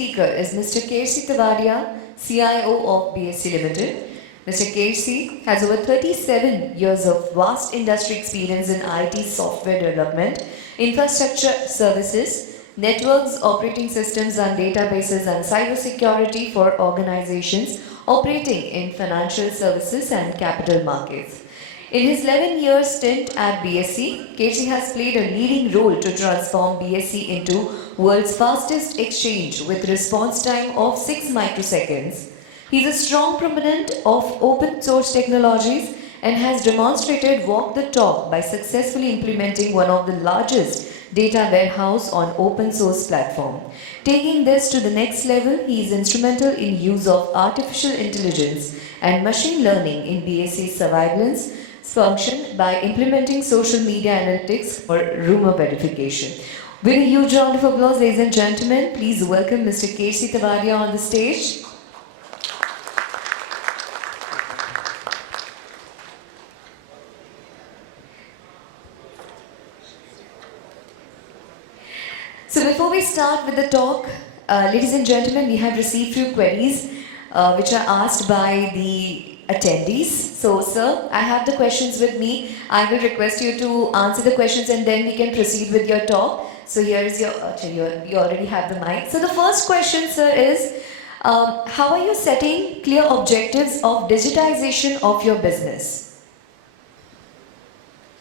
speaker is Mr. Kersi Tavadia, CIO of Bse Limited. Mr. Kersi has over 37 years of vast industry experience in IT software development, infrastructure services, networks, operating systems and databases, and cybersecurity for organizations operating in financial services and capital markets. In his 11-year stint at BSE, Kersi has played a leading role to transform BSE into world's fastest exchange with response time of 6 microseconds. He is a strong proponent of open source technologies and has demonstrated walk the talk by successfully implementing one of the largest data warehouse on open source platform. Taking this to the next level, he is instrumental in use of artificial intelligence and machine learning in BSE's surveillance function by implementing social media analytics for rumor verification. With a huge round of applause, ladies and gentlemen, please welcome Mr. Kersi Tavadia on the stage. So before we start with the talk, ladies and gentlemen, we have received few queries which are asked by the attendees. So sir, I have the questions with me. I will request you to answer the questions and then we can proceed with your talk. So here is your, you already have the mic. So the first question, sir, is how are you setting clear objectives of digitization of your business?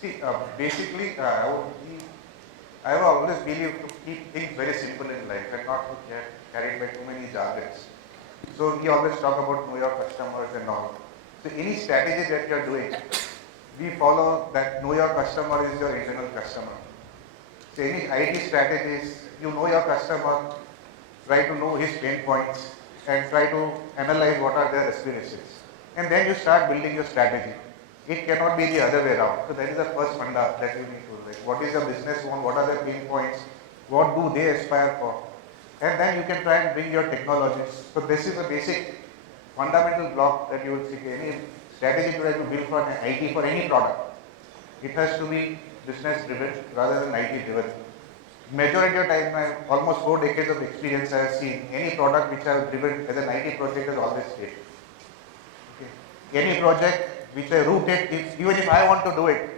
See, basically, I have always believed to keep things very simple in life and not to get carried by too many jargons. So we always talk about know your customers and all. So any strategy that you are doing, we follow that know your customer is your internal customer. So any IT strategies, you know your customer, try to know his pain points and try to analyze what are their aspirations. And then you start building your strategy. It cannot be the other way around. So that is the first funda that you need to like. What is the business want? What are their pain points? What do they aspire for? And then you can try and bring your technologies. So this is a basic fundamental block that you will see. Any strategy you try to build for an IT for any product, it has to be business driven rather than IT driven. Majority of time, almost 4 decades of experience, I have seen any product which I have driven as an IT project has always failed. Okay. Any project which I route it, even if I want to do it,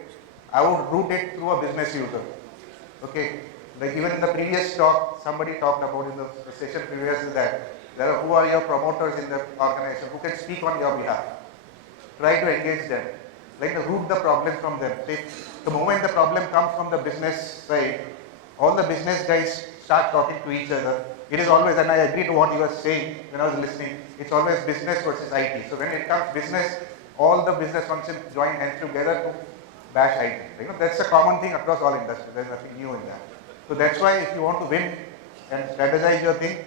I would route it through a business user. Okay, like even in the previous talk, somebody talked about in the session previous is that who are your promoters in the organization who can speak on your behalf. Try to engage them, like root the problem from them. See, the moment the problem comes from the business side, all the business guys start talking to each other. It is always, and I agree to what you were saying when I was listening, it's always business versus IT. So when it comes business, all the business functions join hands together to bash IT. You know, that's a common thing across all industries. There's nothing new in that. So that's why if you want to win and strategize your thing,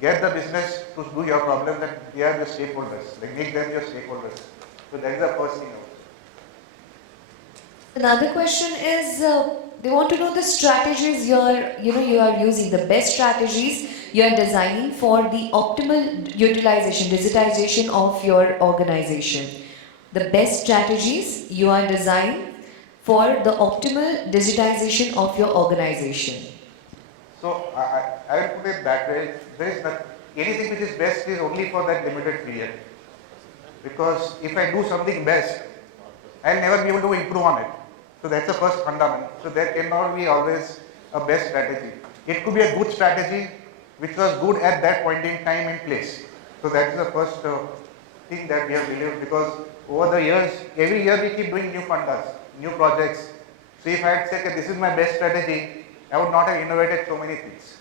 get the business to do your problem, and they are your stakeholders. Like make them your stakeholders. So that is the first thing. Another question is they want to know the strategies you are using, the best strategies you are designing for the optimal utilization, digitization of your organization. The best strategies you are designing for the optimal digitization of your organization. So I will put it that way. There is not, anything which is best is only for that limited period. Because if I do something best, I'll never be able to improve on it. So that's the first fundamental. So there cannot be always a best strategy. It could be a good strategy which was good at that point in time and place. So that's the first thing that we have believed, because over the years, every year we keep doing new fundas, new projects. So if I had said that this is my best strategy, I would not have innovated so many things.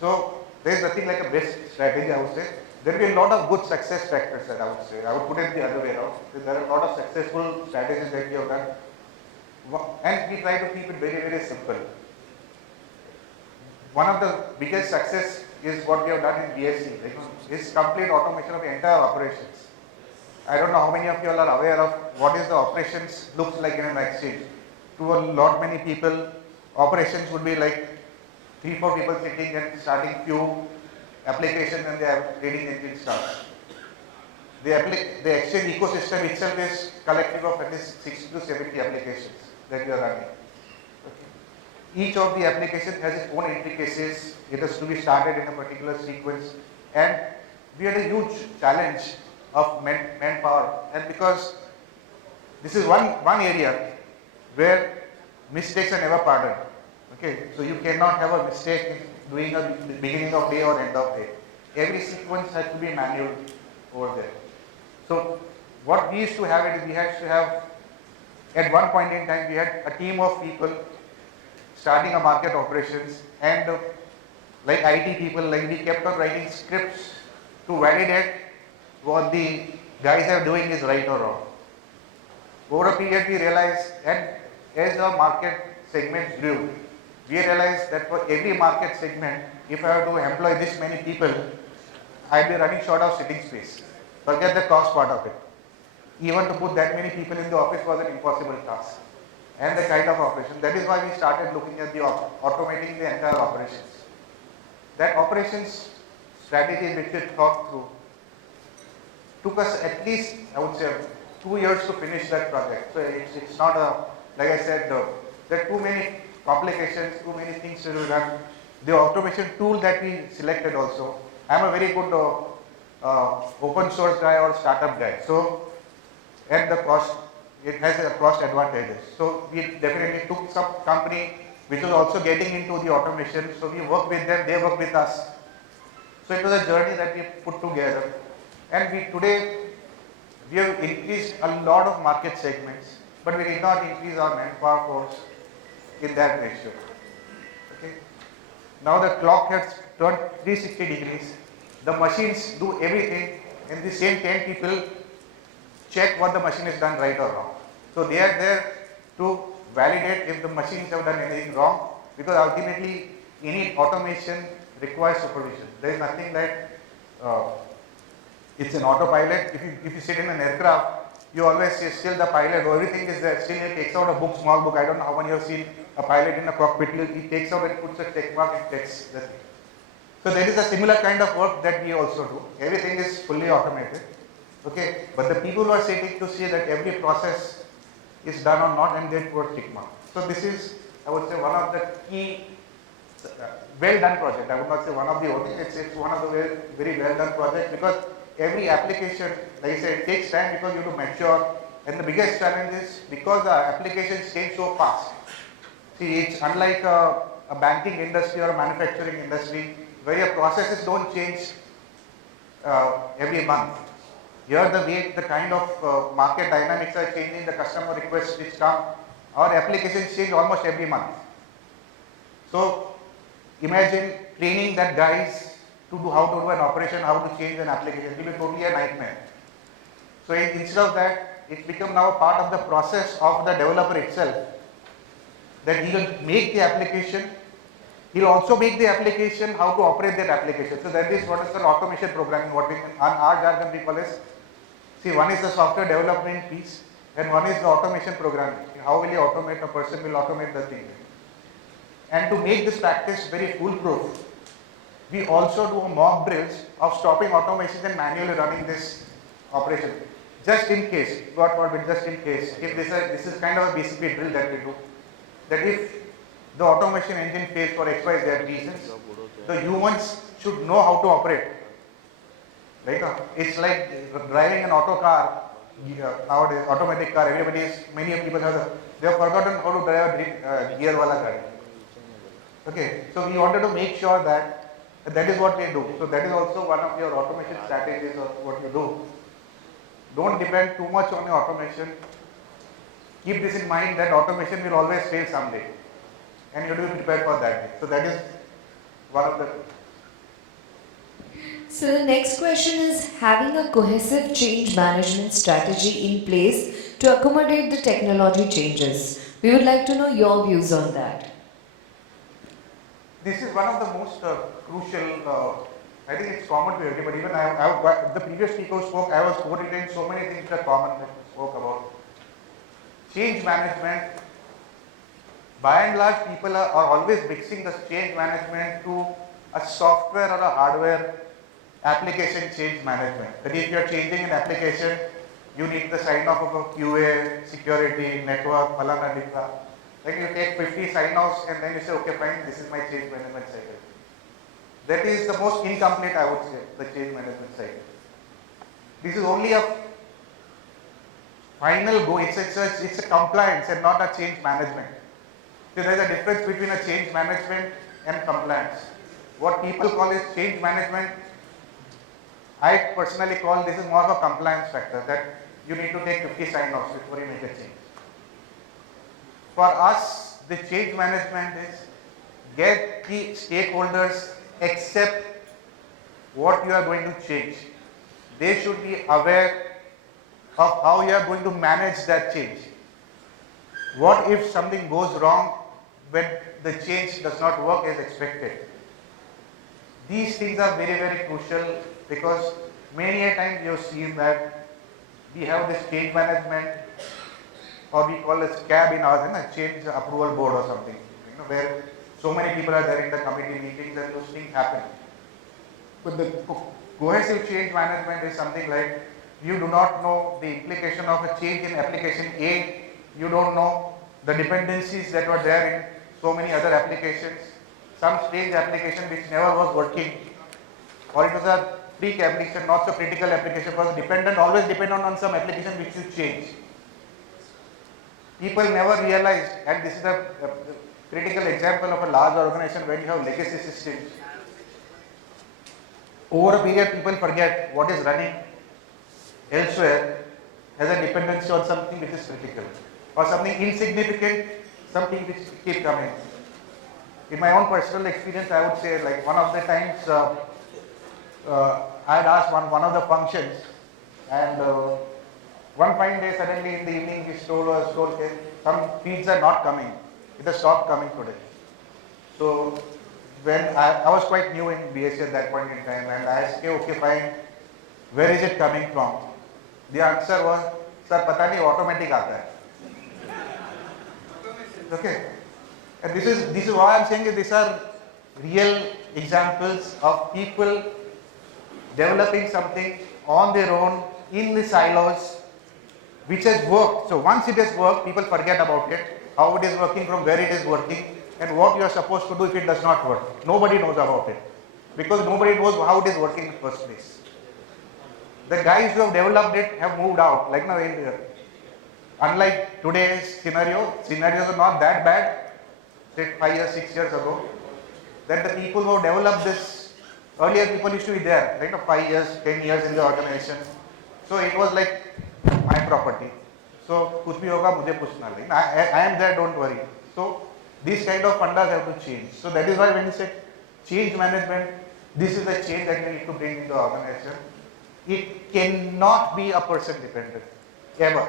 So there is nothing like a best strategy, I would say. There will be a lot of good success factors that I would say. I would put it the other way around. There are a lot of successful strategies that we have done. And we try to keep it very, very simple. One of the biggest success is what we have done in BSE. Is complete automation of the entire operations. I don't know how many of you all are aware of what is the operations looks like in an exchange. To a lot many people, operations would be like 3-4 people sitting and starting few applications and they have trading engine starts. The exchange ecosystem itself is collective of at least 60 to 70 applications that you are running. Okay. each of the applications has its own intricacies. It has to be started in a particular sequence, and we had a huge challenge of manpower, and because this is one area where mistakes are never pardoned. Okay, so you cannot have a mistake in doing a beginning of day or end of day. Every sequence has to be manual over there. So what we used to have it is we had to have, at one point in time we had a team of people starting a market operations, and like IT people, like we kept on writing scripts to validate what the guys are doing is right or wrong. Over a period we realized, and as the market segments grew, we realized that for every market segment, if I have to employ this many people, I'd be running short of sitting space. Forget the cost part of it. Even to put that many people in the office was an impossible task. And the kind of operation. That is why we started looking at the automating the entire operations. That operations strategy which we thought through took us at least, I would say, 2 years to finish that project. So it's not a, like I said, there are too many complications, too many things to be done. The automation tool that we selected also, I'm a very good open source guy or startup guy. So at the cost, it has a cost advantages. So we definitely took some company which was also getting into the automation. So we worked with them, they worked with us. So it was a journey that we put together. And today we have increased a lot of market segments, but we did not increase our manpower force in that ratio. Okay. Now the clock has turned 360 degrees. The machines do everything, and the same 10 people check what the machine has done right or wrong. So they are there to validate if the machines have done anything wrong, because ultimately any automation requires supervision. There is nothing that it's an autopilot. If you sit in an aircraft, you always say still the pilot, everything is there, still he takes out a book, small book. I don't know how many you have seen a pilot in a cockpit, he takes out and puts a check mark and checks the thing. So there is a similar kind of work that we also do. Everything is fully automated. Okay, but the people who are sitting to see that every process is done or not, and they put tick mark. So this is, I would say, one of the key well done project. I would not say one of the only, it's one of the very well done project, because every application, like I said, it takes time because you have to mature, and the biggest challenge is because the applications change so fast. See, it's unlike a banking industry or a manufacturing industry where your processes don't change every month. Here the way, the kind of market dynamics are changing, the customer requests which come, our applications change almost every month. So imagine training that guys to do how to do an operation, how to change an application. It will be totally a nightmare. So instead of that, it becomes now a part of the process of the developer itself, that he will make the application. He'll also make the application how to operate that application. So that is what is called automation programming. What we on our jargon we call as, see, one is the software development piece and one is the automation programming. How will you automate, a person will automate the thing. And to make this practice very foolproof, we also do mock drills of stopping automations and manually running this operation. Just in case, God forbid, just in case, if this is kind of a BCP drill that we do, that if the automation engine fails for XYZ reasons, the humans should know how to operate. Right? It's like driving an auto car, nowadays, automatic car, many people they have forgotten how to drive a gear wala car. Okay, so we wanted to make sure that is what we do. So that is also one of your automation strategies of what you do. Don't depend too much on your automation. Keep this in mind that automation will always fail someday, and you have to be prepared for that. So that is one of the. So the next question is, having a cohesive change management strategy in place to accommodate the technology changes. We would like to know your views on that. This is one of the most crucial, I think it's common to everybody. Even the previous speaker spoke, I was quoting so many things that are common that we spoke about. Change management, by and large, people are always mixing the change management to a software or a hardware application change management. That if you are changing an application, you need the sign off of a QA, security, network, falana, Like you take 50 sign-offs and then you say, okay, fine, this is my change management cycle. That is the most incomplete, I would say, the change management cycle. This is only a final goal. It's a compliance and not a change management. So there is a difference between a change management and compliance. What people call is change management, I personally call this is more of a compliance factor, that you need to take 50 sign-offs before you make a change. For us, the change management is get the stakeholders accept what you are going to change. They should be aware of how you are going to manage that change. What if something goes wrong when the change does not work as expected? These things are very, very crucial, because many a time you have seen that we have this change management, or we call it CAB in ours, change approval board or something, where so many people are there in the committee meetings and those things happen. But the cohesive change management is something like, you do not know the implication of a change in application A, you don't know the dependencies that were there in so many other applications. Some strange application which never was working, or it was a freak application, not so critical application, because always dependent on some application which you change. People never realized, and this is a critical example of a large organization where you have legacy systems. Over a period, people forget what is running elsewhere has a dependency on something which is critical, or something insignificant, something which keep coming. In my own personal experience, I would say, like one of the times I had asked one of the functions, and one fine day suddenly in the evening he told us, okay, some feeds are not coming. It has stopped coming today. So when I was quite new in BSc at that point in time, and I asked, okay, fine, where is it coming from? The answer was, sir, pata nahi, automatic aata hai. Okay. And this is why I am saying that these are real examples of people developing something on their own in the silos, which has worked. So once it has worked, people forget about it, how it is working, from where it is working, and what you are supposed to do if it does not work. Nobody knows about it, because nobody knows how it is working in the first place. The guys who have developed it have moved out, like now, unlike today's scenarios are not that bad. Say 5 years, 6 years ago, that the people who developed this, earlier people used to be there, right? 5 years, 10 years in the organization. So it was like my property. So kuch bhi hoga, mujhe puchna nahi. I am there, don't worry. So these kind of fundas have to change. So that is why when you say change management, this is the change that we need to bring in the organization. It cannot be a person dependent, ever.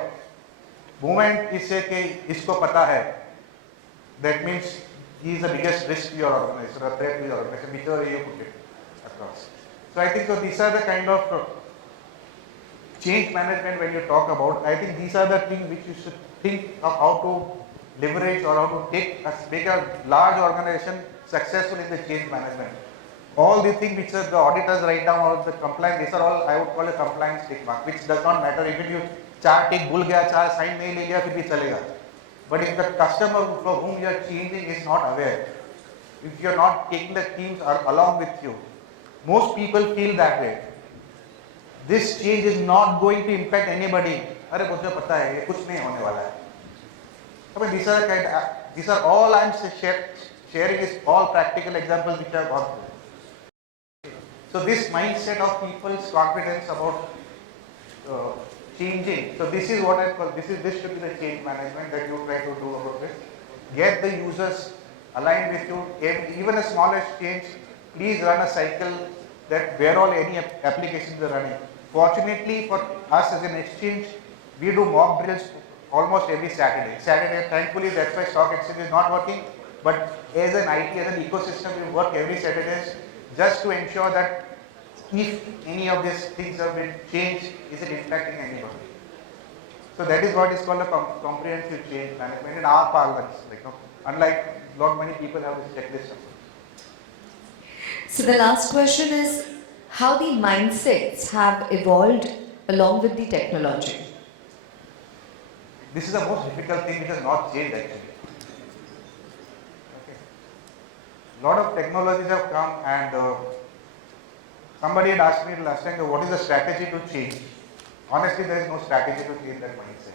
Moment you say कि इसको पता है, that means he is the biggest risk to your organization, or threat to your organization, whichever you put it across. So I think so these are the kind of change management when you talk about. I think these are the things which you should think of how to leverage, or how to make a large organization successful in the change management. All the things which the auditors write down, or the compliance, these are all I would call a compliance tick mark, which does not matter if you 4 tick भूल गया, 4 sign नहीं ले लिया, फिर भी चलेगा. But if the customer for whom you are changing is not aware, if you are not taking the teams along with you, most people feel that way. This change is not going to impact anybody. अरे मुझे पता है ये कुछ नहीं होने वाला है. I mean, these are all I am sharing is all practical examples which I have gone through. So this mindset of people's confidence about changing. So this is what I call, this should be the change management that you try to do about this. Get the users aligned with you. Even a smallest change, please run a cycle that where all any applications are running. Fortunately for us as an exchange, we do mock drills almost every Saturday, thankfully that's why stock exchange is not working. But as an IT, as an ecosystem, we work every Saturdays just to ensure that if any of these things have been changed, is it impacting anybody? So that is what is called a comprehensive change management in our parlance. Unlike not many people have this checklist. So the last question is how the mindsets have evolved along with the technology. This is the most difficult thing which has not changed actually. lot of technologies have come, and somebody had asked me last time, what is the strategy to change? Honestly, there is no strategy to change that mindset,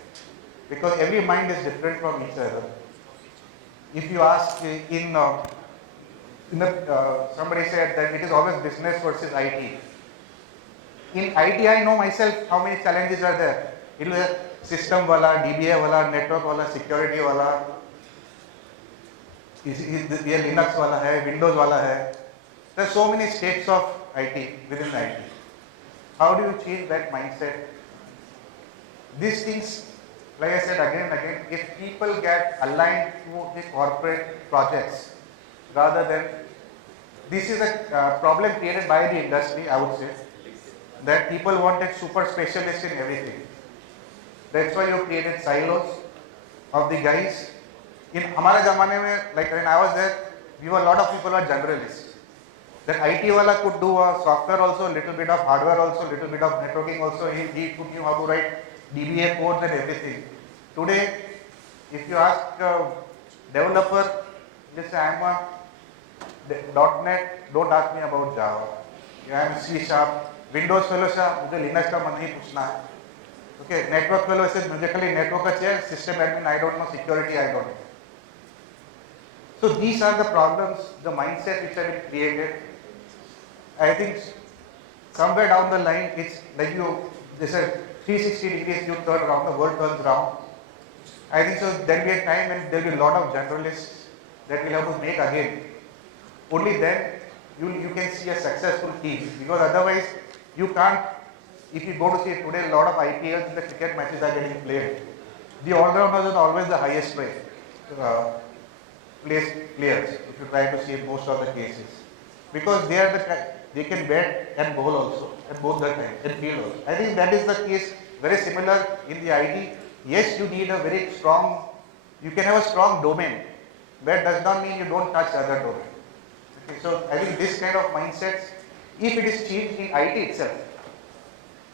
because every mind is different from each other. If you ask somebody said that it is always business versus IT. In IT, I know myself how many challenges are there. It will have system wala, DBA wala, network wala, security wala, ये Linux wala hai, Windows wala hai. There are so many states of IT within the IT. How do you change that mindset? These things, like I said again and again, if people get aligned to the corporate projects rather than, this is a problem created by the industry, I would say, that people wanted super specialists in everything. That's why you created silos of the guys. In हमारे ज़माने में, like when I was there, we were a lot of people were generalists. That IT wala could do software also, little bit of hardware also, little bit of networking also. He knew how to write DBA codes and everything. Today, if you ask a developer, just say I'm a .NET, don't ask me about Java. I'm C#, Windows fellow से मुझे Linux का मन नहीं पूछना है. Okay, network fellow से मुझे खाली network का चाहिए, system admin I don't know, security I don't know. So these are the problems, the mindset which have been created. I think somewhere down the line, it's like there's a 360 degrees you turn around, the world turns around. I think so there will be a time when there will be a lot of generalists that we'll have to make again. Only then you can see a successful team, because otherwise you can't. If you go to see today, a lot of IPLs, the cricket matches are getting played. The all-rounders are always the highest paid players, if you try to see most of the cases, because they can bat and bowl also at both the time and field also. I think that is the case, very similar in the IT. Yes, you need a very strong, you can have a strong domain, but does not mean you don't touch other domain. Okay, so I think this kind of mindsets, if it is changed in IT itself,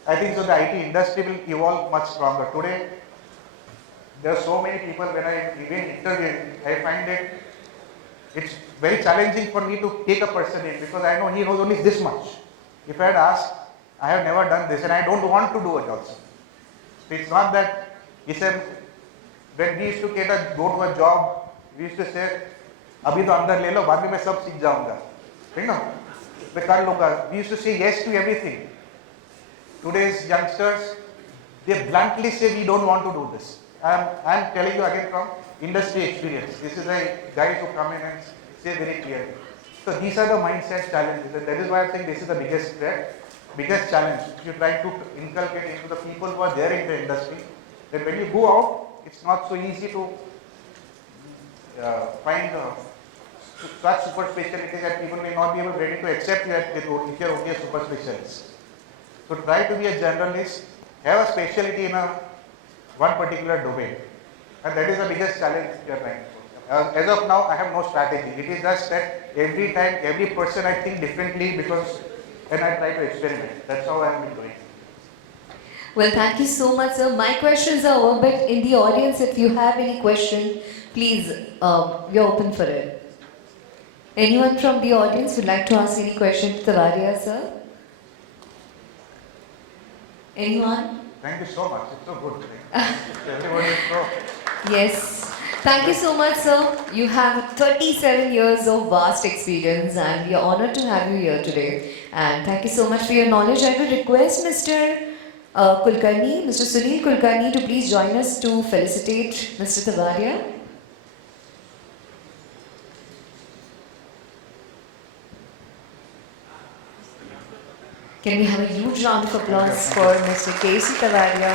I think so the IT industry will evolve much stronger. Today, there are so many people, when I even interview, I find it's very challenging for me to take a person in, because I know he knows only this much. If I had asked, I have never done this and I don't want to do it also. So it's not that, when we used to go to a job, we used to say, अभी तो अंदर ले लो, बाद में मैं सब सीख जाऊंगा, ठीक ना? मैं कर लूंगा. We used to say yes to everything. Today's youngsters, they bluntly say we don't want to do this. I'm telling you again from industry experience. This is a guys who come in and say very clearly. So these are the mindset challenges, and that is why I think this is the biggest threat, biggest challenge. If you try to inculcate into the people who are there in the industry, then when you go out, it's not so easy to find such super specialties that people may not be able ready to accept you if you're only a super specialist. So try to be a generalist, have a specialty in one particular domain, and that is the biggest challenge we are trying to. As of now, I have no strategy. It is just that every time, every person I think differently, because then I try to experiment. That's how I have been doing. Well, thank you so much, sir. My questions are over, but in the audience, if you have any question, please, we're open for it. Anyone from the audience would like to ask any question to Tavadia, sir? Anyone? Thank you so much. It's so good. Everybody is so. Yes. Thank you so much, sir. You have 37 years of vast experience, and we are honored to have you here today. And thank you so much for your knowledge. I will request Mr. Kulkarni, Mr. Sunil Kulkarni, to please join us to felicitate Mr. Tavadia. Can we have a huge round of applause for Mr. Kersi Tavadia?